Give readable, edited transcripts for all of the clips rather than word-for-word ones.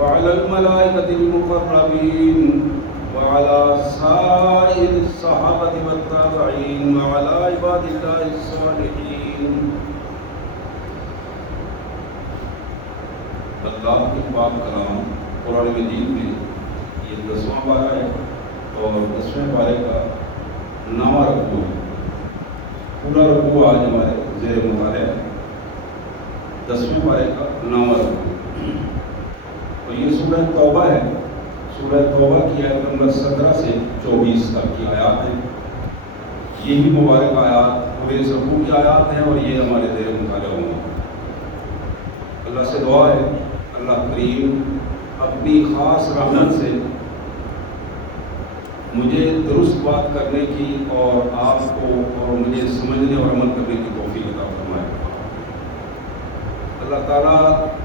وعلى الملائكة المقربين وعلى سائر الصحابة والتابعين وعلى عباد الله الصالحين. اللہ کے پاک کلام قرآن مجید میں یہ 10واں پارہ ہے اور 10ویں پارے کا 9واں رکوع ہے. پورا رکوع آج ہمارے زیر مطالعہ ہے. 10ویں پارے کا 9واں رکوع. تو یہ سورہ توبہ ہے. سورہ توبہ کی آیت نمبر 17 سے 24 تک کی آیات ہیں. یہی مبارک آیات پورے رکوع کی آیات ہیں اور یہ ہمارے زیر مطالعہ ہوں گے. اللہ سے دعا ہے اللہ کریم اپنی خاص رحمت سے مجھے درست بات کرنے کی اور آپ کو اور مجھے سمجھنے اور عمل کرنے کی توفیق عطا فرمائے. اللہ تعالیٰ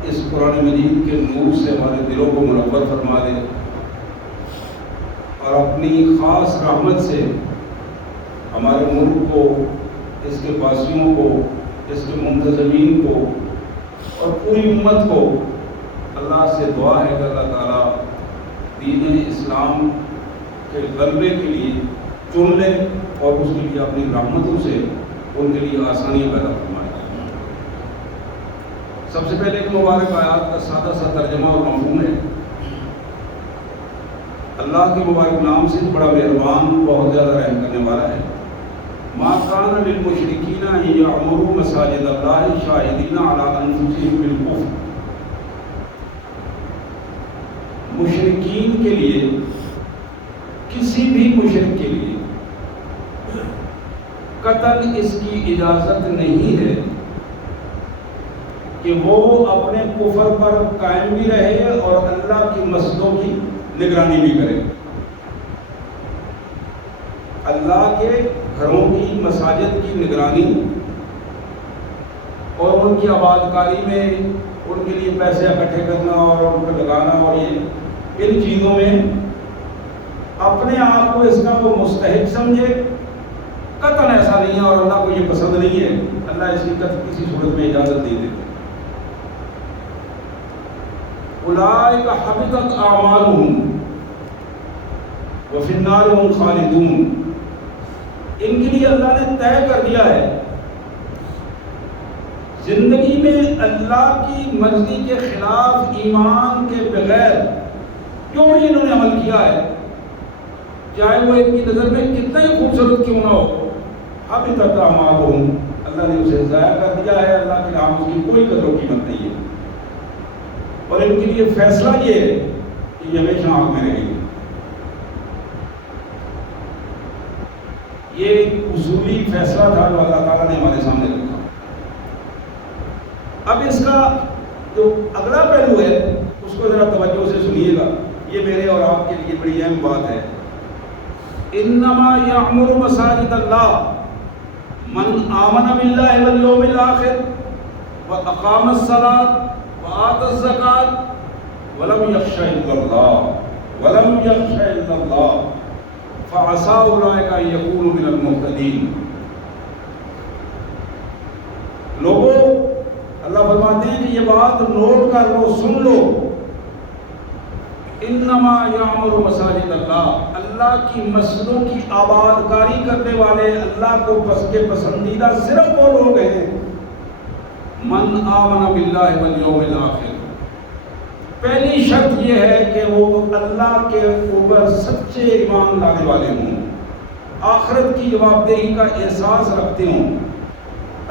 اس قرآن مجید کے نور سے ہمارے دلوں کو منور فرما دے اور اپنی خاص رحمت سے ہمارے ملک کو، اس کے باسیوں کو، اس کے منتظمین کو اور پوری امت کو اللہ سے دعا ہے کہ اللہ تعالیٰ دین اسلام کے غلبے کے لیے چن لے اور اس کے لیے اپنی رحمتوں سے ان کے لیے آسانیاں پیدا فرمائے. سب سے پہلے ایک مبارک آیات کا سادہ سا ترجمہ اور مفہوم ہے. اللہ کے مبارک نام سے بڑا مہربان، بہت زیادہ رحم کرنے والا ہے. ما کان للمشرکین ان یعمروا مساجد اللہ شاہدین علی انفسہم بالکفر. مشرکین کے لیے، کسی بھی مشرک کے لیے قطعاً اس کی اجازت نہیں ہے کہ وہ اپنے کفر پر قائم بھی رہے اور اللہ کی مسجدوں کی نگرانی بھی کرے. اللہ کے گھروں کی، مساجد کی نگرانی اور ان کی آباد کاری میں ان کے لیے پیسے اکٹھے کرنا اور ان کو لگانا اور یہ ان چیزوں میں اپنے آپ کو اس کا وہ مستحق سمجھے، قطعاً ایسا نہیں ہے اور اللہ کو یہ پسند نہیں ہے. اللہ اس کی کسی صورت میں اجازت نہیں دیتے. اولئک حبطت اعمالهم وفی النار هم خالدون. ان کے لیے اللہ نے طے کر دیا ہے زندگی میں اللہ کی مرضی کے خلاف ایمان کے بغیر جو بھی انہوں نے عمل کیا ہے، چاہے وہ ان کی نظر میں کتنا ہی خوبصورت کیوں نہ ہو، حبطت اعمالهم، اللہ نے اسے ضائع کر دیا ہے. اللہ کے نام اس کی کوئی قدر و قیمت نہیں ہے اور ان کے لیے فیصلہ یہ ہے کہ یہ ہمیشہ آگ میں رہیں گے. یہ ایک اصولی فیصلہ تھا جو اللہ تعالیٰ نے ہمارے سامنے رکھا. اب اس کا جو اگلا پہلو ہے اس کو ذرا توجہ سے سنیے گا. یہ میرے اور آپ کے لیے بڑی اہم بات ہے. انما یعمر مساجد اللہ من آمن باللہ والیوم الآخر واقام الصلاۃ وآتى الزکاۃ ولم یخش الا اللہ فعسى اولئک ان یکونوا من المہتدین. لوگوں، اللہ فرماتے ہیں کہ یہ بات نوٹ کر لو، سن لو. انما یعمر مساجد اللہ، اللہ کی مسجدوں کی آباد کاری کرنے والے اللہ کو کے پسندیدہ صرف وہ لوگ ہیں من آمن باللہ والیوم الآخر. پہلی شرط یہ ہے کہ وہ اللہ کے اوپر سچے ایمان لانے والے ہوں، آخرت کی جواب دہی کا احساس رکھتے ہوں،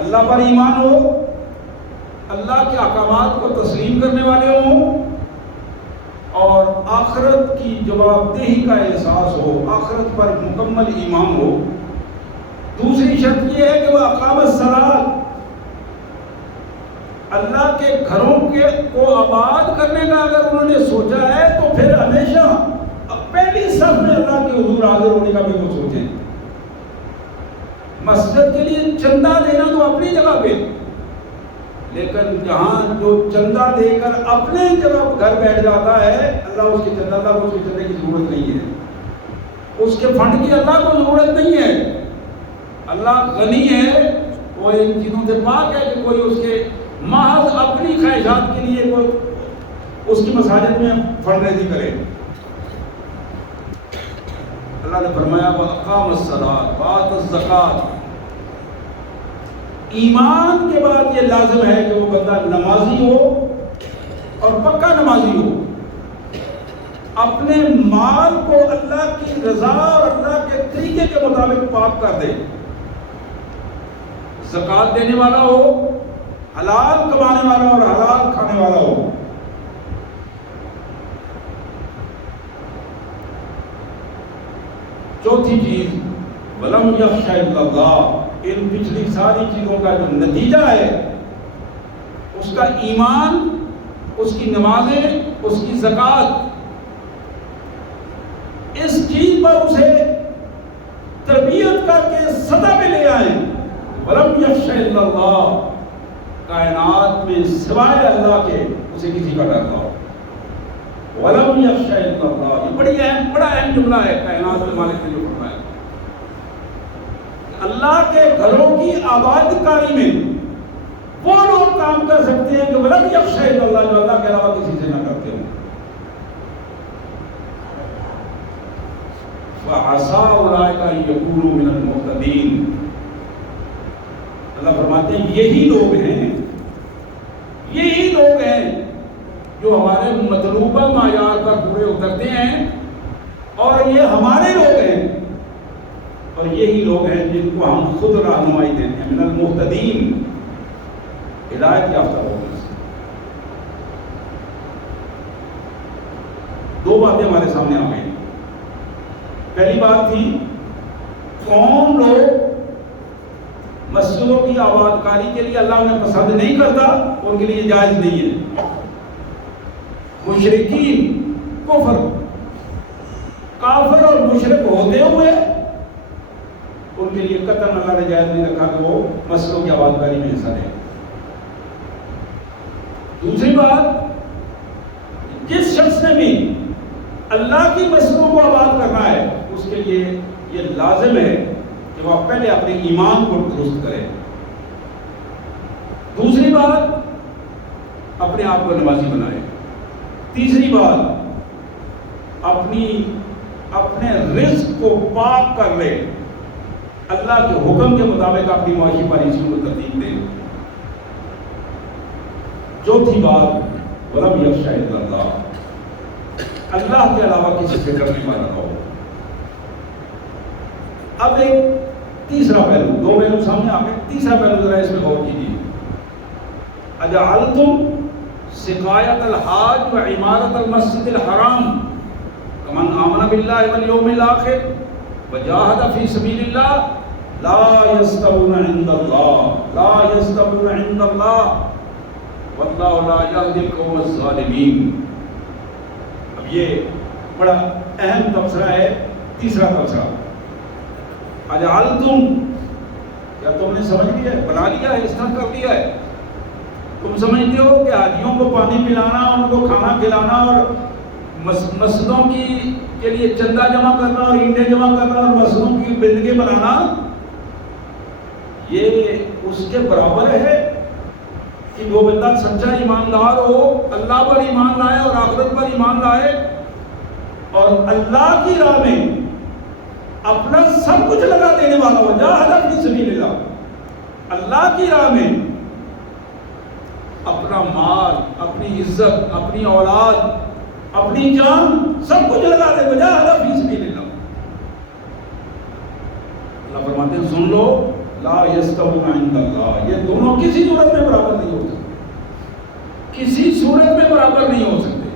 اللہ پر ایمان ہو، اللہ کے احکامات کو تسلیم کرنے والے ہوں اور آخرت کی جواب دہی کا احساس ہو، آخرت پر مکمل ایمان ہو. دوسری شرط یہ ہے کہ وہ اقام الصلاۃ، اللہ کے گھروں کو آباد کرنے کا اگر انہوں نے سوچا ہے تو پھر ہمیشہ پہلی صف میں اللہ کے حضور حاضر ہونے کا بھی وہ سوچیں. مسجد کے لیے چندہ دینا تو اپنی جگہ پہ، لیکن جہاں جو چندہ دے کر اپنے جگہ گھر بیٹھ جاتا ہے، اللہ اس کے چندہ کا اس کے چندے کی ضرورت نہیں ہے، اس کے فنڈ کی اللہ کو ضرورت نہیں ہے. اللہ غنی ہے، وہ ان چیزوں سے پاک ہے کہ کوئی اس کے محض اپنی خواہشات کے لیے کوئی اس کی مساجد میں فنڈ ریزی کرے. اللہ نے فرمایا وَأَقَامَ الصَّلَاةَ وَآتَى الزَّكَاةَ. ایمان کے بعد یہ لازم ہے کہ وہ بندہ نمازی ہو اور پکا نمازی ہو، اپنے مال کو اللہ کی رضا اور اللہ کے طریقے کے مطابق پاک کر دے، زکوٰۃ دینے والا ہو، حلال کمانے والا اور حلال کھانے والا ہو. چوتھی چیز وَلَمْ يَخْشَ إِلَّا اللَّهَ. ان پچھلی ساری چیزوں کا جو نتیجہ ہے اس کا ایمان، اس کی نمازیں، اس کی زکوٰۃ، اس چیز پر اسے تربیت کر کے سطح پہ لے آئیں. وَلَمْ يَخْشَ إِلَّا اللَّهَ. کائنات میں سوائے اللہ کے اسے کسی کا ڈر نہ ہو. وَلَمْ يَخْشَ إِلَّا اللَّهَ. یہ بڑا اہم جملہ ہے کائنات کے مالک نے جو فرمایا. اللہ کے گھروں کی آباد کاری میں وہ لوگ کام کر سکتے ہیں کہ وَلَمْ يَخْشَ إِلَّا اللَّهَ، جو اللہ کے علاوہ کسی سے نہ کرتے ہوں. وَعَسَىٰ أُولَٰئِكَ أَن يَكُونُوا مِنَ الْمُهْتَدِينَ. اللہ فرماتے ہیں یہی لوگ ہیں جو ہمارے مطلوبہ معیار پر پورے اترتے ہیں، اور یہ ہمارے لوگ ہیں، اور یہی لوگ ہیں جن کو ہم خود رہنمائی دیتے ہیں. من المہتدین، ہدایت یافتہ لوگ. دو باتیں ہمارے سامنے آ گئی. پہلی بات تھی کون لوگ مسجدوں کی آباد کاری کے لیے اللہ انہیں پسند نہیں کرتا، ان کے لیے جائز نہیں ہے. مشرکین، کافر اور مشرک ہوتے ہوئے ان کے لیے قطعاً اللہ نے جائز نہیں رکھا کہ وہ مسجدوں کی آباد کاری میں حصہ لیں. دوسری بات، جس شخص نے بھی اللہ کی مسجدوں کو آباد کرنا ہے اس کے لیے یہ لازم ہے کہ وہ پہلے اپنے ایمان کو درست کرے. دوسری بات، اپنے آپ کو نمازی بنائے. تیسری بات، اپنے رزق کو پاک کر لے، اللہ کے حکم کے مطابق اپنی معاشی پالیسیوں کو ترتیب دے. چوتھی بات وَلَمْ يَخْشَ إِلَّا اللَّهَ. اللہ کے علاوہ کسی سے ڈرنے والا نہ ہو. اب ایک تیسرا پہلو، دو پہلو سامنے آ گئے، تیسرا پہلو ذرا اس میں غور کیجیے. اجعلتم سقایت الحاج و عمارت المسجد الحرام کمن آمن باللہ والیوم الآخر وجاہد فی سبیل اللہ لا یستوون عند اللہ واللہ لا یہدی القوم الظالمین. اب یہ بڑا اہم تبصرہ ہے. تیسرا تبصرہ، اجعلتم، کیا تم نے سمجھ لیا ہے، بنا لیا ہے، اس طرح کر لیا ہے؟ تم سمجھتے ہو کہ حاجیوں کو پانی پلانا، ان کو کھانا کھلانا اور مسجدوں کے لیے چندہ جمع کرنا اور اینٹیں جمع کرنا اور مسجدوں کی بلڈنگیں بنانا یہ اس کے برابر ہے کہ وہ بندہ سچا ایماندار ہو، اللہ پر ایمان لائے اور آخرت پر ایمان لائے اور اللہ کی راہ میں اپنا سب کچھ لگا دینے والا ہو، جاہد فی سبیل اللہ، اللہ کی راہ میں اپنا مال، اپنی عزت، اپنی اولاد، اپنی جان سب کچھ لگا دے، جاہد فی سبیل اللہ. اللہ فرماتے ہیں سن لو، لا یستوون عند اللہ، یہ دونوں کسی صورت میں برابر نہیں ہو سکتے، کسی صورت میں برابر نہیں ہو سکتے.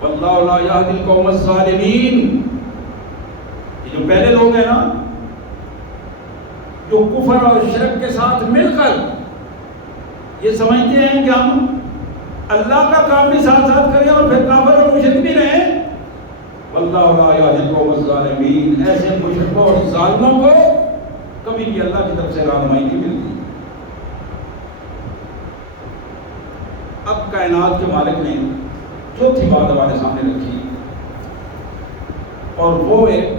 واللہ لا یہدی القوم الظالمین. جو پہلے لوگ ہیں نا، جو کفر اور شرک کے ساتھ مل کر یہ سمجھتے ہیں کہ ہم اللہ کا کام بھی ساتھ ساتھ کریں اور پھر کافر اور مشرک بھی رہیں، واللہ لا یہدی القوم الظالمین. ایسے مشرکوں اور ظالموں کو کبھی بھی اللہ کی طرف سے رہنمائی نہیں ملتی. اب کائنات کے مالک نے چوتھی بات ہمارے سامنے رکھی، اور وہ ایک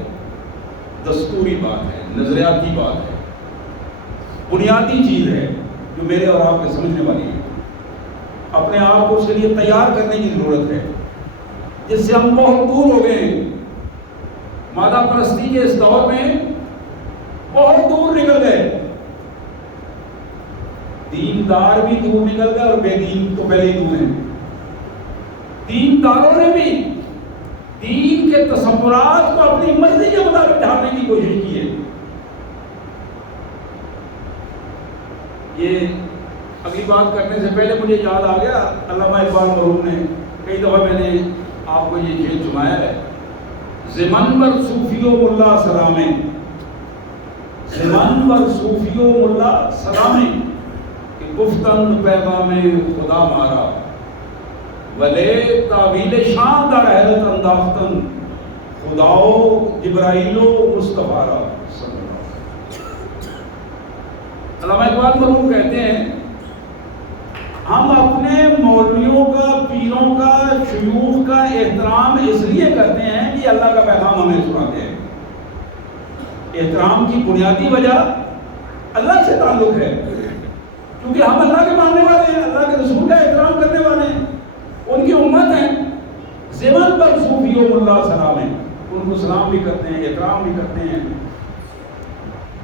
دستوری بات ہے، نظریاتی بات ہے، بنیادی چیز ہے جو میرے اور آپ کے سمجھنے والی ہے. اپنے آپ کو اس کے لیے تیار کرنے کی ضرورت ہے، جس سے ہم بہت دور ہو گئے ہیں۔ مادہ پرستی کے اس دور میں بہت دور نکل گئے، دیندار بھی دور نکل گئے اور بے دین تو پہلے ہی دور ہیں۔ دینداروں نے بھی دین کے تصورات کو اپنی مرضی کے مطابق ڈھالنے کی کوشش کی ہے۔ یہ اگلی بات کرنے سے پہلے مجھے یاد آ گیا، علامہ اقبال مرحوم نے کئی دفعہ میں نے آپ کو یہ شعر سنایا ہے، زمن بر صوفیو ملا سلامے، زمن بر صوفیو ملا سلامے، کہ گفتن پیغام خدا مارا، ولے تعویل شان در حیرت انداختن، خداو جبرائیلو مصطفیٰ را۔ علامہ اقبال مرحوم کہتے ہیں ہم اپنے مولویوں کا، پیروں کا، شیوخ کا احترام اس لیے کرتے ہیں کہ اللہ کا پیغام ہمیں سناتے ہیں۔ احترام کی بنیادی وجہ اللہ سے تعلق ہے، کیونکہ ہم اللہ کے ماننے والے ہیں، اللہ کے رسول کا احترام کرنے والے ہیں، ان کی امت ہیں۔ زمن پر صوفیو ملا سلام ہے، ان کو سلام بھی کرتے ہیں، احترام بھی کرتے ہیں،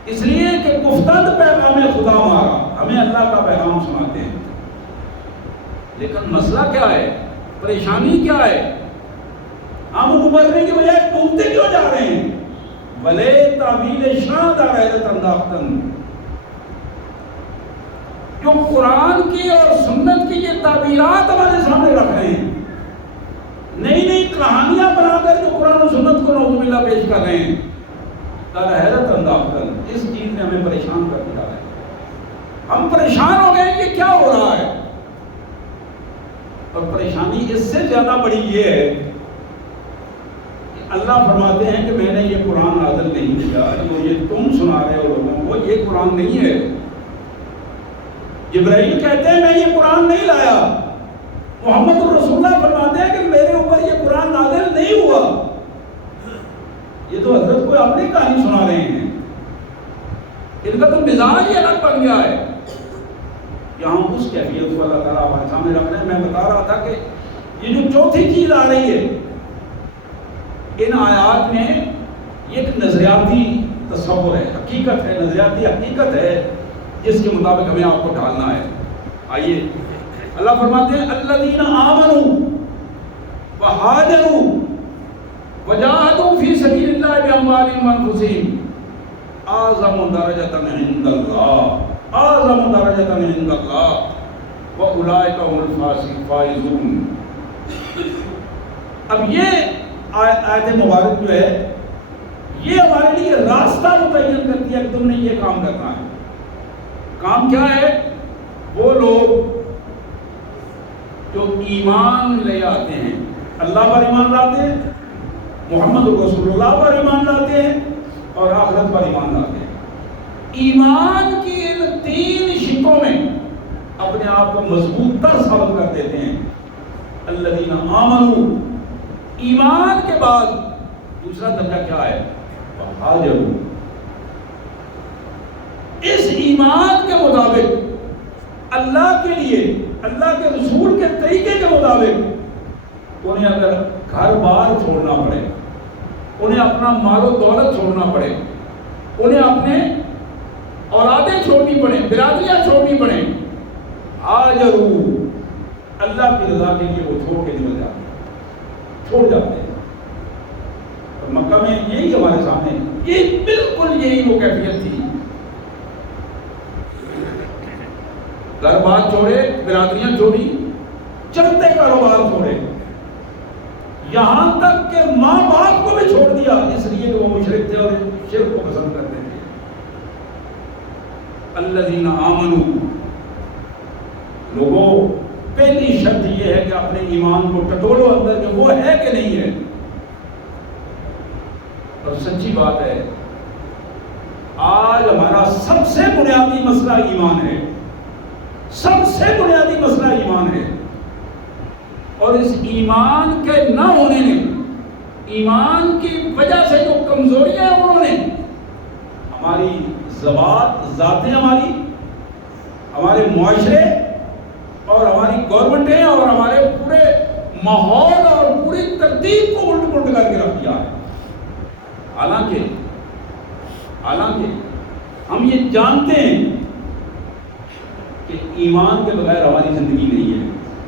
اس لیے کہ گفتند پیغام خدا مارا، ہمیں اللہ کا پیغام سناتے ہیں۔ لیکن مسئلہ کیا ہے، پریشانی کیا ہے؟ ہم ابھرنے کی بجائے ڈوبتے کیوں جا رہے ہیں؟ ولے تعویل شان در حیرت انداختن، جو قرآن کی اور سنت کی یہ تعبیرات ہمارے سامنے رکھ رہے ہیں، نئی نئی کہانیاں بنا کر جو قرآن و سنت کو نعوذ باللہ پیش کر رہے ہیں، در حیرت انداختن، اس چیز نے ہمیں پریشان کر دیا ہے۔ ہم پریشان ہو گئے کہ کیا ہو رہا ہے، اور پریشانی اس سے زیادہ بڑی یہ ہے کہ اللہ فرماتے ہیں کہ میں نے یہ قرآن نازل نہیں کیا، جو یہ تم سنا رہے ہو لوگوں کو، یہ قرآن نہیں ہے۔ جبرائیل کہتے ہیں میں یہ قرآن نہیں لایا، محمد الرسول اللہ فرماتے ہیں کہ میرے اوپر یہ قرآن نازل نہیں ہوا، یہ تو حضرت کو اپنی کہانی سنا رہے ہیں، ان کا تو مزاج ہی الگ بن گیا ہے۔ یہاں اس کیفیت کو اللہ تعالیٰ ہمارے سامنے رکھ رہے ہیں۔ میں بتا رہا تھا کہ یہ جو چوتھی چیز آ رہی ہے ان آیات میں، یہ ایک نظریاتی تصور ہے، حقیقت ہے، نظریاتی حقیقت ہے جس کے مطابق ہمیں آپ کو ڈھالنا ہے۔ آئیے اللہ فرماتے ہیں الذین آمنوا وہاجروا وجاہدوا فی سبیل اللہ باموالہم وانفسہم اعظم درجۃ عند اللہ، اعظم درجۃ عند اللہ واولئک هم الفائزون۔ اب یہ آیت مبارک جو ہے یہ ہمارے لیے راستہ متعین کرتی ہے کہ تم نے یہ کام کرنا ہے۔ کام کیا ہے؟ وہ لوگ جو ایمان لے آتے ہیں، اللہ پر ایمان لاتے ہیں، محمد رسول اللہ پر ایمان لاتے ہیں، اور آخرت پر ایمان لاتے ہیں۔ ایمان کی ان تین شکوں میں اپنے آپ کو مضبوط تر ثابت کر دیتے ہیں۔ الذین آمنوا، ایمان کے بعد دوسرا درجہ کیا ہے؟ وہاجروا، اس ایمان کے مطابق اللہ کے لیے، اللہ کے رسول کے طریقے کے مطابق انہیں اگر گھر بار چھوڑنا پڑے، انہیں اپنا مال و دولت چھوڑنا پڑے، انہیں اپنے اولادیں چھوڑنی پڑیں، برادریاں چھوڑنی پڑیں، ہاجروا، اللہ کی رضا کے لیے وہ چھوڑ کے نکل جاتے ہیں، چھوڑ جاتے ہیں۔ اور مکہ میں یہی ہمارے سامنے، یہ بالکل یہی وہ کیفیت تھی، گھر بار چھوڑے، برادریاں چھوڑی، چلتے کاروبار چھوڑے، یہاں تک کہ ماں باپ کو بھی چھوڑ دیا، اس لیے کہ وہ مشرک تھے اور شرک کو پسند کرتے تھے۔ الذین آمنوا، لوگوں پہلی شرط یہ ہے کہ اپنے ایمان کو ٹٹولو اندر کہ وہ ہے کہ نہیں ہے۔ اور سچی بات ہے آج ہمارا سب سے بنیادی مسئلہ ایمان ہے، سب سے بنیادی مسئلہ ایمان ہے، اور اس ایمان کے نہ ہونے نے، ایمان کی وجہ سے جو کمزوریاں ہیں انہوں نے ہماری ذاتیں، ہمارے معاشرے اور ہماری گورنمنٹیں اور ہمارے پورے ماحول اور پوری ترتیب کو الٹ پلٹ کر کے رکھ دیا ہے۔ حالانکہ ہم یہ جانتے ہیں کہ ایمان کے بغیر ہماری زندگی نہیں ہے،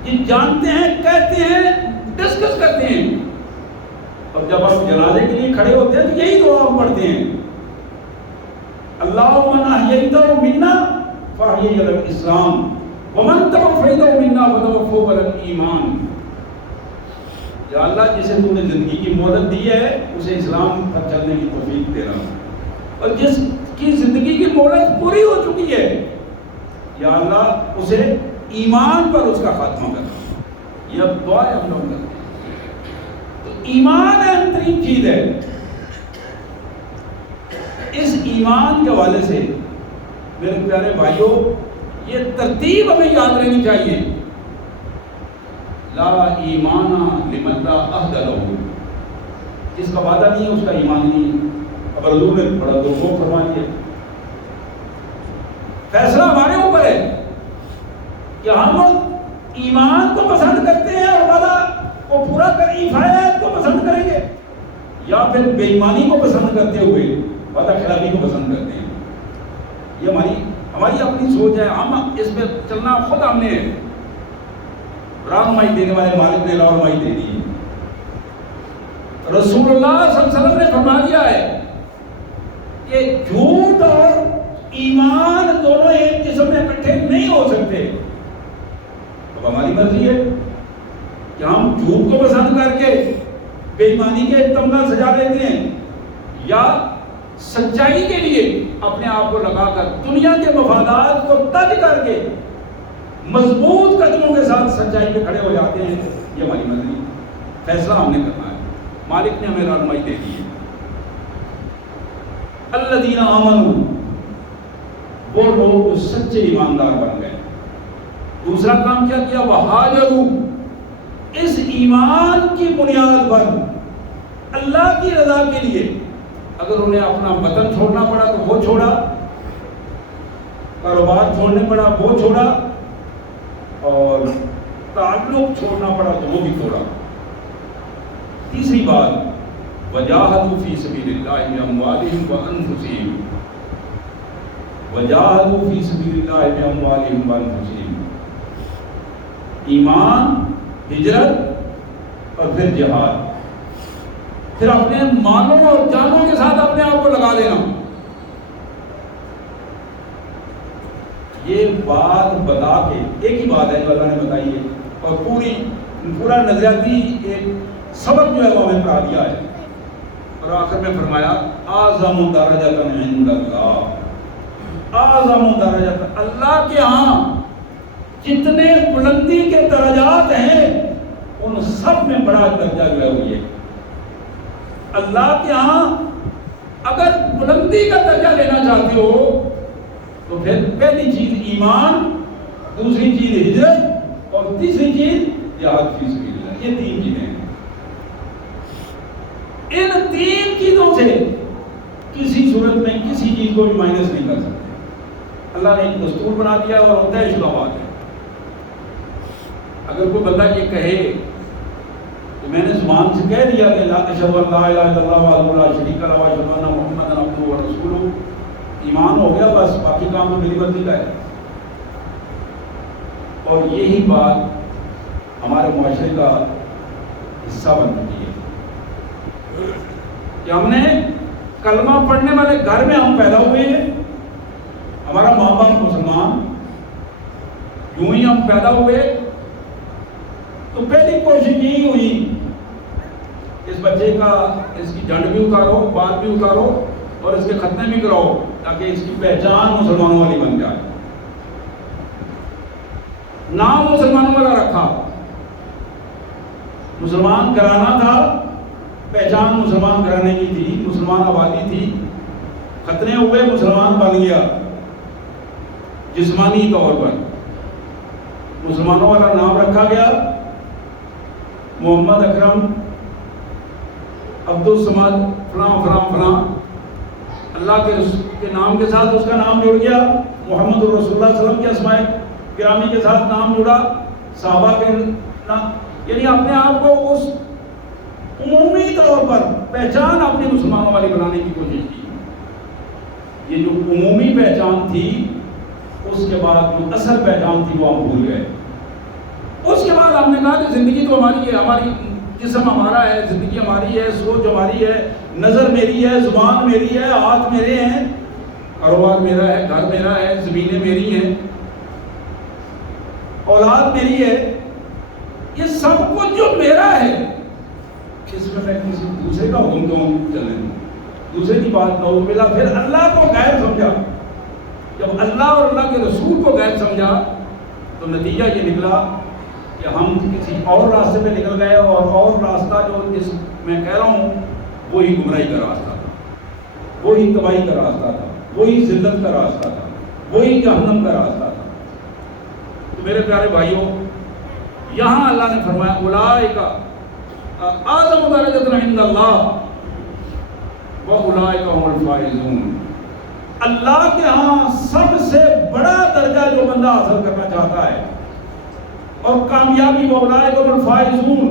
یہ جانتے ہیں، کہتے ہیں، ڈسکس کرتے ہیں، اور جب ہم جنازے کے لیے کھڑے ہوتے ہیں تو یہی دعا ہم پڑھتے ہیں، اللہم احییتہ منا فاحیی علی الاسلام ومن توفیتہ منا فتوفہ علی الایمان۔ یا اللہ جسے تو نے زندگی کی مہلت دی ہے اسے اسلام پر چلنے کی توفیق دے رہا، اور جس کی زندگی کی مہلت پوری ہو چکی ہے یا اللہ اسے ایمان پر اس کا خاتمہ کرنا۔ یہ اب دعا ہم لوگ کرتے ہیں۔ تو ایمان اہم ترین چیز ہے۔ اس ایمان کے حوالے سے میرے پیارے بھائیوں یہ ترتیب ہمیں یاد رہنی چاہیے، لا ایمان لمن لا عہد لہ، جس کا وعدہ نہیں ہے اس کا ایمان نہیں ہے۔ اب حضور نے بڑا دو فرما دیا، فیصلہ ہمارے اوپر ہے کہ ہم ایمان کو پسند کرتے ہیں اور وعدہ کو پورا کر ایفائیت کو پسند کریں گے، یا پھر بے ایمانی کو پسند کرتے ہوئے وعدہ خلافی کو پسند کرتے ہیں۔ یہ ہماری اپنی سوچ ہے، ہم اس پہ چلنا خود ہم نے رہنمائی دینے والے مالک نے رہنمائی دے دی ہے۔ رسول اللہ صلی اللہ علیہ وسلم نے فرما دیا ہے کہ جھوٹ اور ایمان دونوں ایک جسم میں اکٹھے نہیں ہو سکتے۔ اب ہماری مرضی ہے کہ ہم جھوٹ کو پسند کر کے بے ایمانی کے تمغہ سجا لیتے ہیں، یا سچائی کے لیے اپنے آپ کو لگا کر دنیا کے مفادات کو ترک کر کے مضبوط قدموں کے ساتھ سچائی پہ کھڑے ہو جاتے ہیں۔ یہ ہماری مرضی، فیصلہ ہم نے کرنا ہے، مالک نے ہمیں رہنمائی دے دی ہے۔ الذین آمنوا، وہ لوگ جو سچے ایماندار بن گئے۔ دوسرا کام کیا کیا؟ وہاجروا، اس ایمان کی بنیاد پر اللہ کی رضا کے لیے اگر انہیں اپنا وطن چھوڑنا پڑا تو وہ چھوڑا، کاروبار چھوڑنے پڑا وہ چھوڑا، اور تعلق چھوڑنا پڑا تو وہ بھی چھوڑا۔ تیسری بات، وجاہدوا فی سبیل اللہ باموالہم وانفسہم، وجاہدوا فی سبیل اللہ باموالہم وانفسہم، ایمان، ہجرت اور پھر جہاد، پھر اپنے مالوں اور جانوں کے ساتھ اپنے آپ کو لگا لینا۔ یہ بات بتا کے ایک ہی بات ہے جو اللہ نے بتائی ہے، اور پورا نظریاتی ایک سبق جو ہے وہ ہمیں پڑھا دیا ہے، اور آخر میں فرمایا اعظم درجۃ عند اللہ، اعظم درجۃ، اللہ کے ہاں جتنے بلندی کے درجات ہیں ان سب میں بڑا درجہ جو ہے وہ یہ، اللہ کے ہاں اگر بلندی کا درجہ لینا چاہتے ہو تو پھر پہلی چیز ایمان، دوسری چیز ہجرت، اور تیسری چیز جہاد فی سبیل اللہ۔ یہ تین چیزیں ہیں، ان تین چیزوں سے کسی صورت میں کسی چیز کو بھی مائنس نہیں کر سکتے۔ اللہ نے ایک دستور بنا دیا اور طے شدہ بات ہے۔ اگر کوئی بندہ یہ کہے کہ میں نے زبان سے کہہ دیا کہ اشہد ان لا الہ الا اللہ وحدہ لا شریک لہ واشہد ان محمدا عبدہ ورسولہ، ایمان ہو گیا، بس باقی کام تو میری مرضی کا ہے۔ اور یہی بات ہمارے معاشرے کا حصہ بن چکی ہے کہ ہم نے کلمہ پڑھنے والے گھر میں ہم پیدا ہوئے ہیں، ہمارا ماں باپ مسلمان، یوں ہی ہم پیدا ہوئے تو پہلی کوشش یہی ہوئی اس بچے کا، اس کی جنڈ بھی اتارو، بال بھی اتارو اور اس کے ختنے بھی کراؤ تاکہ اس کی پہچان مسلمانوں والی بن جائے۔ نام مسلمانوں والا رکھا، مسلمان گھرانہ تھا، پہچان مسلمان گھرانے کی تھی، مسلمان آبادی تھی، ختنے ہوئے مسلمان بن گیا، جسمانی طور پر مسلمانوں والا نام رکھا گیا، محمد اکرم، عبدالصمد، فلاں فلاں فلاں، اللہ کے نام کے ساتھ اس کا نام جڑ گیا، محمد الرسول اللہ صلی اللہ علیہ وسلم کے اسماء گرامی کے ساتھ نام جڑا، صحابہ کے نام، یعنی اپنے آپ کو اس عمومی طور پر پہچان اپنے مسلمانوں والی بنانے کی کوشش کی. یہ جو عمومی پہچان تھی اس کے بعد جو اصل پہچان تھی وہ ہم بھول گئے. اس کے بعد ہم نے کہا کہ زندگی تو ہماری ہے، ہماری جسم ہمارا ہے، زندگی ہماری ہے، سوچ ہماری ہے، نظر میری ہے، زبان میری ہے، ہاتھ میرے ہیں، کاروبار میرا ہے، گھر میرا ہے، زمینیں میری ہیں، اولاد میری ہے. یہ سب کچھ جو میرا ہے اس میں کسی دوسرے کا حکم کیوں چلنے دوں، دوسرے کی بات نہ ملا. پھر اللہ کو غیر سمجھا. جب اللہ اور اللہ کے رسول کو غیر سمجھا تو نتیجہ یہ نکلا کہ ہم کسی اور راستے پہ نکل گئے، اور راستہ جو جس میں کہہ رہا ہوں وہی گمراہی کا راستہ تھا، وہی تباہی کا راستہ تھا، وہی ذلت کا راستہ تھا، وہی جہنم کا راستہ تھا. تو میرے پیارے بھائیوں، یہاں اللہ نے فرمایا اولئک اعظم درجۃ عند اللہ واولئک هم الفائزون. اللہ کے ہاں سب سے بڑا درجہ جو بندہ حاصل کرنا چاہتا ہے اور کامیابی، واولئک هم الفائزون،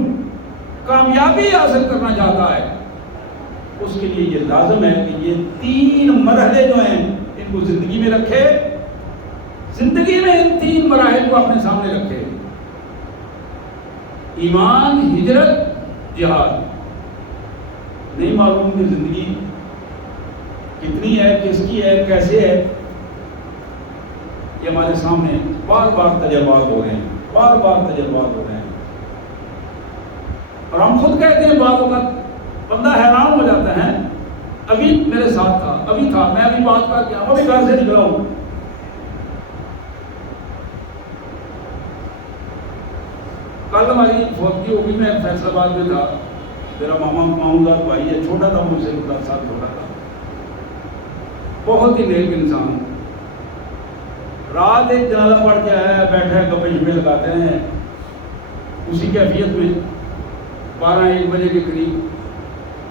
کامیابی حاصل کرنا چاہتا ہے، اس کے لیے یہ لازم ہے کہ یہ 3 مرحلے جو ہیں ان کو زندگی میں رکھے. زندگی میں ان 3 مراحل کو اپنے سامنے رکھے: ایمان، ہجرت، جہاد. نہیں معلوم کہ زندگی کتنی ہے، کس کی ہے، کیسے ہے. یہ ہمارے سامنے بار بار تجربات ہو رہے ہیں، بار بار تجربات ہو رہے ہیں، اور ہم خود کہتے ہیں بعض وقت بندہ حیران ہو جاتا ہے. ابھی میرے ساتھ تھا، ابھی تھا، میں ابھی بات کر کے آؤں، ابھی گھر سے نکلا ہوں. کل ہماری فوتگی ہوگی، میں فیصل آباد میں تھا. میرا مامودار بھائی ہے، چھوٹا تھا مجھ سے 10 سال چھوٹا تھا، بہت ہی نیک انسان. رات ایک جنازہ پڑھ کے آیا ہے، بیٹھے گپے شپے لگاتے ہیں اسی کیفیت میں 12-1 بجے کے قریب.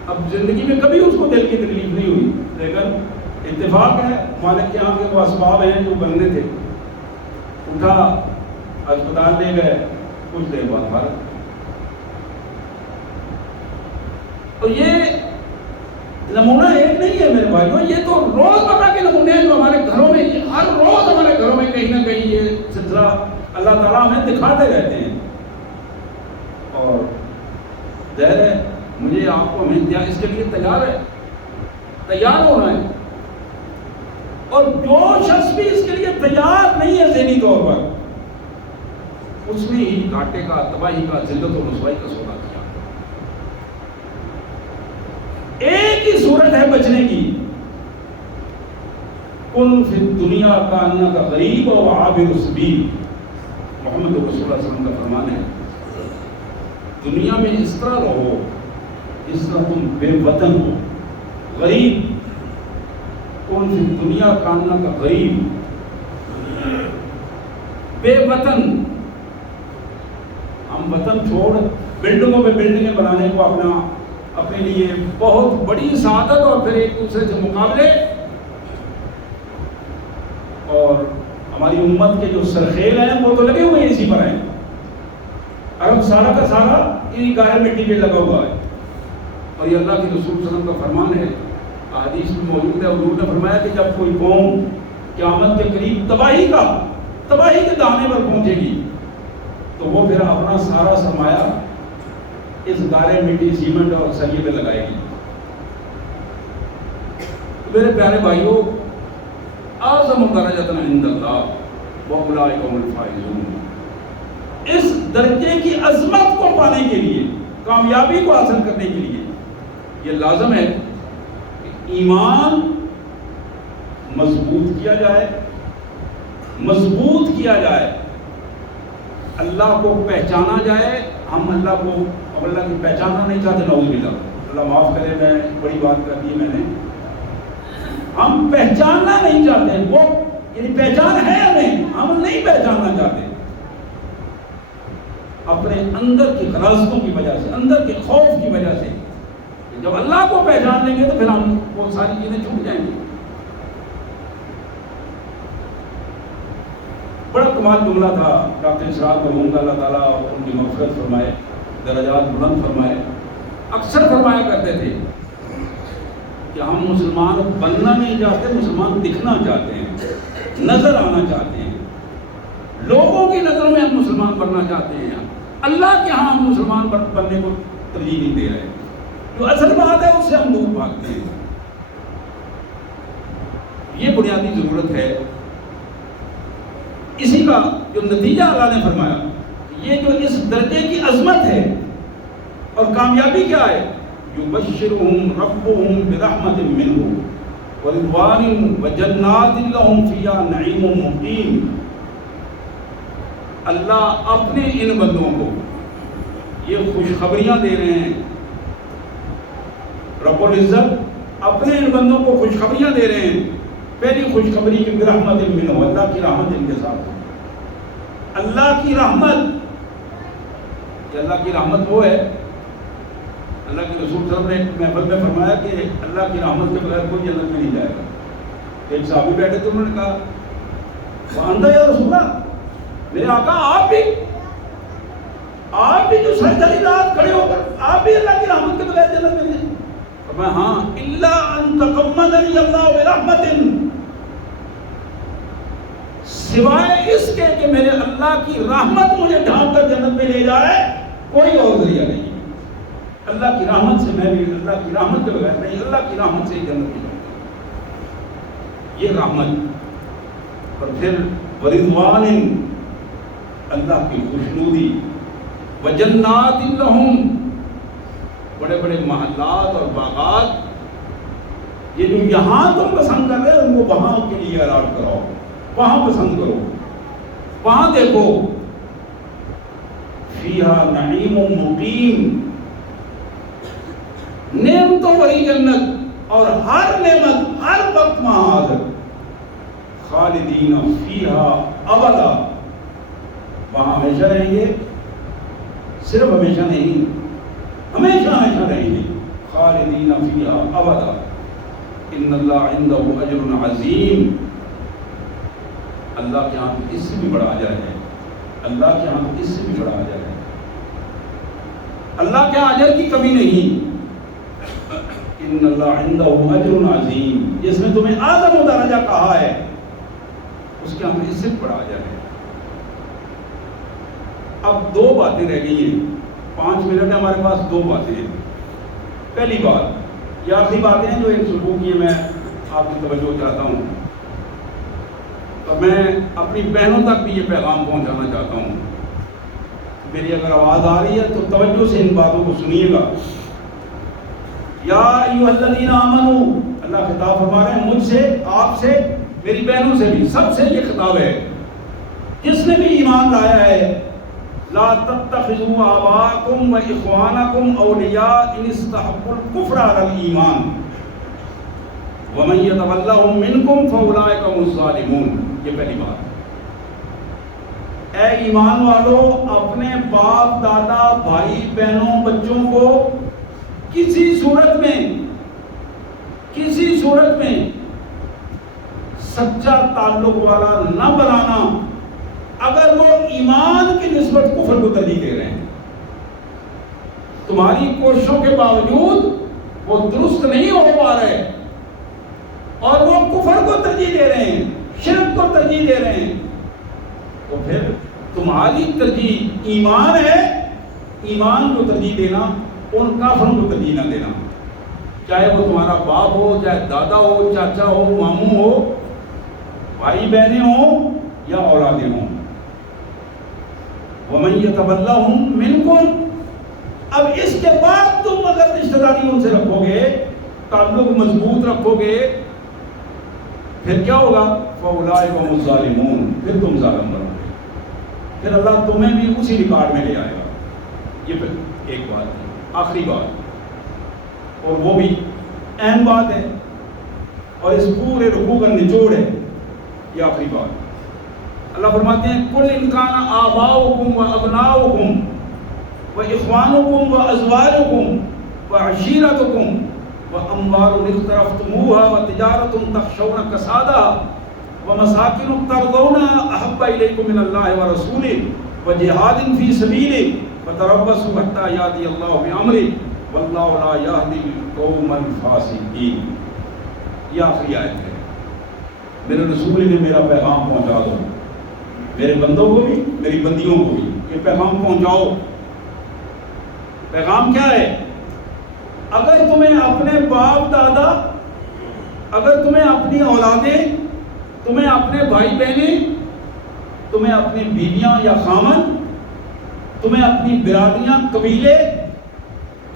اب زندگی میں کبھی اس کو دل کی تکلیف نہیں ہوئی، لیکن اتفاق ہے مالک کے یہاں کے وہ اسباب ہیں جو بننے تھے. اٹھا، اسپتال لے گئے، کچھ دیر بعد بھارت. تو یہ نمونہ ایک نہیں ہے میرے بھائیوں، یہ تو روزمرہ کے نمونے ہیں جو ہمارے گھروں میں، ہر روز ہمارے گھروں میں کہیں نہ کہیں یہ سلسلہ اللہ تعالیٰ ہمیں دکھاتے رہتے ہیں. اور ظاہر ہے مجھے آپ کو ہمیں اس کے لیے تیار ہونا ہے. اور جو شخص بھی اس کے لیے تیار نہیں ہے ذہنی طور پر، اس میں ہی گھاٹے کا، تباہی کا، ذلت و رسوائی کا سودا کیا. ایک ہی صورت ہے بچنے کی: کن فی الدنیا کانک غریب و عابر السبیل. محمد رسول اللہ صلی اللہ علیہ وسلم کا فرمان ہے، دنیا میں اس طرح رہو جس طرح تم بے وطن ہو، غریب. کن فی الدنیا کانک غریب، بے وطن. ہم وطن چھوڑ بلڈنگوں پہ بلڈنگیں بنانے کو اپنے لیے بہت بڑی سعادت، اور پھر ایک دوسرے سے مقابلے. اور ہماری امت کے جو سرخیل ہیں وہ تو لگے ہوئے ہیں اسی پر ہیں. عرب سارا کا سارا انہی گارے مٹی پہ لگا ہوا ہے. اور یہ اللہ کے رسول صلی اللہ علیہ وسلم کا فرمان ہے، حدیث میں موجود ہے. حضور نے فرمایا کہ جب کوئی قوم قیامت کے قریب تباہی کے دانے پر پہنچے گی تو وہ پھر اپنا سارا سرمایہ اس گارے مٹی، سیمنٹ اور سریے پہ لگائے گی. میرے پیارے بھائیوں، اعظم درجۃ عند اللہ واولئک هم الفائزون. اس درجے کی عظمت کو پانے کے لیے، کامیابی کو حاصل کرنے کے لیے یہ لازم ہے کہ ایمان مضبوط کیا جائے، اللہ کو پہچانا جائے. ہم اللہ کو، اب اللہ کی پہچاننا نہیں چاہتے، نعوذ باللہ، اللہ معاف کرے، میں بڑی بات کر دی میں نے. ہم پہچاننا نہیں چاہتے، وہ یعنی پہچان ہے ہمیں، ہم نہیں پہچاننا چاہتے. اپنے اندر کی غلاظتوں کی وجہ سے، اندر کے خوف کی وجہ سے. جب اللہ کو پہچان لیں گے تو پھر ہم وہ ساری چیزیں چھوٹ جائیں گی. بڑا کمال جملہ تھا ڈاکٹر اسرار مرحوم کا اللہ تعالیٰ ان کی مغفرت فرمائے، درجات بلند فرمائے، اکثر فرمایا کرتے تھے کہ ہم مسلمان بننا نہیں چاہتے، مسلمان دکھنا چاہتے ہیں، نظر آنا چاہتے ہیں، لوگوں کی نظروں میں ہم مسلمان بننا چاہتے ہیں، اللہ کے ہاں ہم مسلمان بننے کو ترجیح نہیں دے رہے، جو اصل بات ہے اس سے ہم دور بھاگتے ہیں۔ یہ بنیادی ضرورت ہے، اسی کا جو نتیجہ اللہ نے فرمایا، یہ جو اس درجے کی عظمت ہے اور کامیابی کیا ہے، یبشرہم ربہم برحمت منہ ورضوان وجنات لہم فیہا نعیم مقیم۔ اللہ اپنے ان بندوں کو یہ خوشخبریاں دے رہے ہیں، رب العزت اپنے ان بندوں کو خوشخبریاں دے رہے ہیں۔ پہلی خوشخبری کی برحمت منہ، اللہ کی رحمت ان کے ساتھ ہے۔ اللہ کی رحمت، کہ اللہ کی رحمت وہ ہے، اللہ کے رسول صلی اللہ علیہ وسلم نے محفل میں فرمایا کہ اللہ کی رحمت کے بغیر کوئی جنت میں نہیں جائے گا۔ ایک صحابی بیٹھے تو انہوں نے کہا وَأَنْتَ يَا رسول اللہ، میرے آقا آپ بھی جو سرجری رات کھڑے ہو کر آپ بھی اللہ کی رحمت کے بغیر جنت میں نہیں۔ فرمایا ہاں اِلَّا أَن تَغَمَّدَنِيَ اللَّهُ بِرَحْمَةٍ، سوائے اس کے کہ میرے اللہ کی رحمت مجھے ڈھانپ کر جنت میں لے جائے، کوئی اور ذریعہ نہیں۔ اللہ کی رحمت سے میں بھی اللہ کی رحمت کے بغیر نہیں، اللہ کی رحمت سے ہی جنت میں جاؤں گا۔ یہ رحمت، اور پھر ورضوان، اللہ کی خوشنودی، وجنات لہم، بڑے بڑے محلات اور باغات، یہ جو یہاں تم پسند کر رہے ہو ان کو وہاں کے لیے اعلان کراؤ، وہاں پسند کرو، وہاں دیکھو، فیہا نعیم مقیم، نعمتوں بھری جنت اور ہر نعمت ہر وقت وہاں حاضر، خالدین فیہا ابدا، وہاں ہمیشہ رہیں گے، صرف ہمیشہ نہیں، ہمیشہ ہمیشہ رہیں گے، خالدین فیہا ابدا، ان اللہ عندہ اجر عظیم، اللہ کے ہاں اس سے بھی بڑا اجر ہے، اللہ کے ہاں اس سے بھی بڑا اجر ہے، اللہ کے اجر کی کمی نہیں، ان اللہ عندہ اجر عظیم، جس میں تمہیں اعظم درجہ کہا ہے اس کے ہاں اس سے بڑا اجر ہے۔ اب دو باتیں رہ گئی ہیں، 5 منٹ ہے ہمارے پاس، 2 باتیں ہیں۔ پہلی بات، یہ آخری باتیں ہیں جو ایک سلوک کی میں آپ کی توجہ چاہتا ہوں، اور میں اپنی بہنوں تک بھی یہ پیغام پہنچانا چاہتا ہوں، میری اگر آواز آ رہی ہے تو توجہ سے ان باتوں کو سنیے گا۔ یا ایھا الذین آمنوا، اللہ خطاب فرما رہے ہیں مجھ سے، آپ سے، میری بہنوں سے بھی، سب سے یہ خطاب ہے، جس نے بھی ایمان لایا ہے، لا تتخذوا آباءکم واخوانکم اولیاء ان استحبوا الکفر علی الایمان ومن یتولہم منکم فاولئک هم الظالمون۔ یہ پہلی بات، اے ایمان والو، اپنے باپ دادا بھائی بہنوں بچوں کو کسی صورت میں سچا تعلق والا نہ بنانا اگر وہ ایمان کی نسبت کفر کو ترجیح دے رہے ہیں۔ تمہاری کوششوں کے باوجود وہ درست نہیں ہو پا رہے اور وہ کفر کو ترجیح دے رہے ہیں، شرک کو ترجیح دے رہے ہیں، تو پھر تمہاری ترجیح ایمان ہے، ایمان کو ترجیح دینا، ان کافروں کو ترجیح نہ دینا، چاہے وہ تمہارا باپ ہو، چاہے دادا ہو، چاچا ہو، ماموں ہو، بھائی بہنیں ہوں یا اولادیں ہوں۔ وَمَن يَتَوَلَّهُم مِّنكُمْ، اب اس کے بعد تم اگر رشتہ داری ان سے رکھو گے، تعلق مضبوط رکھو گے، پھر کیا ہوگا؟ فَأُولَٰئِكَ هُمُ الظَّالِمُونَ، پھر تم ظالم بنو گے، پھر اللہ تمہیں بھی اسی ریکارڈ میں لے آئے گا۔ یہ پھر ایک بات ہے، آخری بات، اور وہ بھی اہم بات ہے اور اس پورے رکوع کا نچوڑ ہے، یہ آخری بات۔ اللہ فرماتے ہیں قُلْ إِنْ كَانَ آبَاؤُكُمْ وَأَبْنَاؤُكُمْ وَإِخْوَانُكُمْ وَأَزْوَاجُكُمْ وَعَشِيرَتُكُمْ وَأَمْوَالٌ اقْتَرَفْتُمُوهَا وَتِجَارَةٌ تَخْشَوْنَ كَسَادَهَا وَمَسَاكِنُ تَرْضَوْنَهَا أَحَبَّ إِلَيْكُم مِّنَ اللَّهِ وَرَسُولِهِ وَجِهَادٍ فِي سَبِيلِهِ فَتَرَبَّصُوا حَتَّىٰ يَأْتِيَ اللَّهُ بِأَمْرِهِ وَاللَّهُ لَا يَهْدِي الْقَوْمَ الْفَاسِقِينَ۔ یہ آخری آیت ہے۔ میرے رسول نے میرا پیغام پہنچا دو، میرے بندوں کو بھی میری بندیوں کو بھی یہ پیغام پہنچاؤ۔ پیغام کیا ہے؟ اگر تمہیں اپنے باپ دادا، اگر تمہیں اپنی اولادیں، تمہیں اپنے بھائی بہنیں، تمہیں اپنی بیویاں یا خامن، تمہیں اپنی برادریاں قبیلے،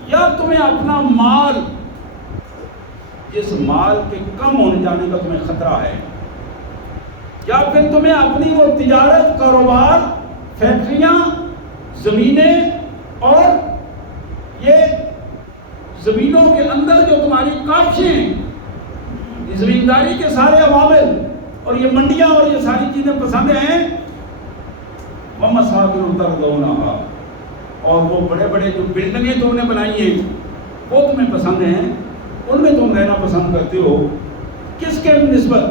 یا تمہیں اپنا مال، جس مال کے کم ہونے جانے کا تمہیں خطرہ ہے، یا پھر تمہیں اپنی وہ تجارت، کاروبار، فیکٹریاں، زمینیں، اور یہ زمینوں کے اندر جو تمہاری کاوشیں ہیں، یہ زمینداری کے سارے عوامل اور یہ منڈیاں اور یہ ساری چیزیں پسند ہیں، وَمَسَاكِنُ تَرْضَوْنَهَا، اور وہ بڑے بڑے جو بلڈنگیں تم نے بنائی ہیں وہ تمہیں پسند ہیں، ان میں تم رہنا پسند کرتے ہو، کس کے نسبت؟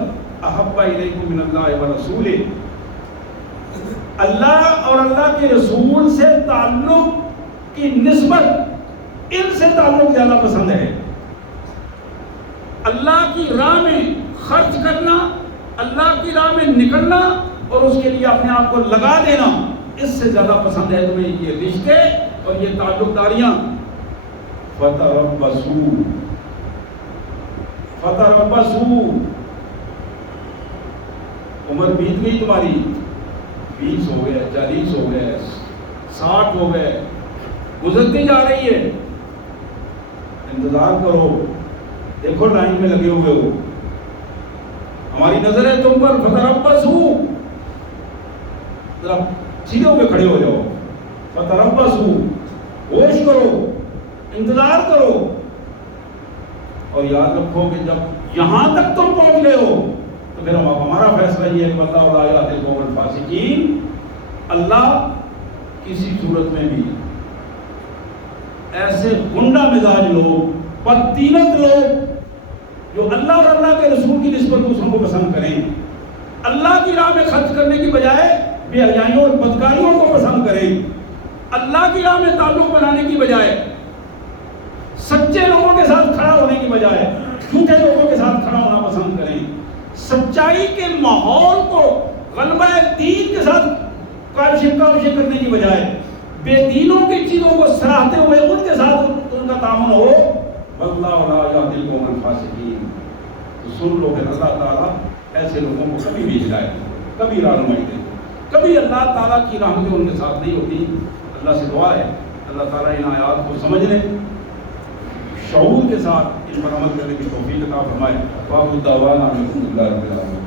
أَحَبَّ إِلَيْكُم مِّنَ اللَّهِ وَرَسُولِهِ، اللہ اور اللہ کے رسول سے تعلق کی نسبت ان سے تعلق زیادہ پسند ہے۔ اللہ کی راہ میں خرچ کرنا، اللہ کی راہ میں نکلنا اور اس کے لیے اپنے آپ کو لگا دینا، اس سے زیادہ پسند ہے تمہیں یہ رشتے اور یہ تعلق داریاں۔ فتربصوا فتربصوا، عمر بیت گئی تمہاری، 20 ہو گئے، 40 ہو گئے، 60 ہو گئے، گزرتی جا رہی ہے، انتظار کرو، دیکھو لائن میں لگے ہوئے ہو، ہماری نظر ہے تم پر، فتربصوا، ذرا سیدھے ہو کے کھڑے ہو جاؤ، فتربصوا، ہوش کرو، انتظار کرو، اور یاد رکھو کہ جب یہاں تک تم پہنچ گئے ہو تو پھر ہمارا فیصلہ یہ ہے کہ اللہ لا یہدی القوم الفاسقین، اللہ کسی صورت میں بھی ایسے غنڈہ مزاج لوگ، بدتینت لوگ جو اللہ اور اللہ کے رسول کی نسبت دوسروں کو پسند کریں، اللہ کی راہ میں خرچ کرنے کی بجائے بے حیائیوں اور بدکاریوں کو پسند کریں، اللہ کی راہ میں تعلق بنانے کی بجائے سچے لوگوں کے ساتھ کھڑا ہونے کی بجائے جھوٹے لوگوں کے ساتھ کھڑا ہونا پسند کریں، سچائی کے ماحول کو غلبہ دین کے ساتھ کاوشیں کرنے کی بجائے بے دینوں کی چیزوں کو سراہتے ہوئے ان کے ساتھ ان کا تعاون ہو، واللہ لا یہدی القوم الفاسقین۔ تو سن لو کہ اللہ تعالیٰ ایسے لوگوں کو کبھی بھی ہدایت نہیں، کبھی رہنمائی نہیں، کبھی اللہ تعالیٰ کی رحمتیں ان کے ساتھ نہیں ہوتی۔ اللہ سے دعا ہے اللہ تعالیٰ ان آیات کو سمجھنے، شعور کے ساتھ ان پر عمل کرنے کی توفیق عطا فرمائے۔ وآخر دعوانا الحمد للہ رب العالمین۔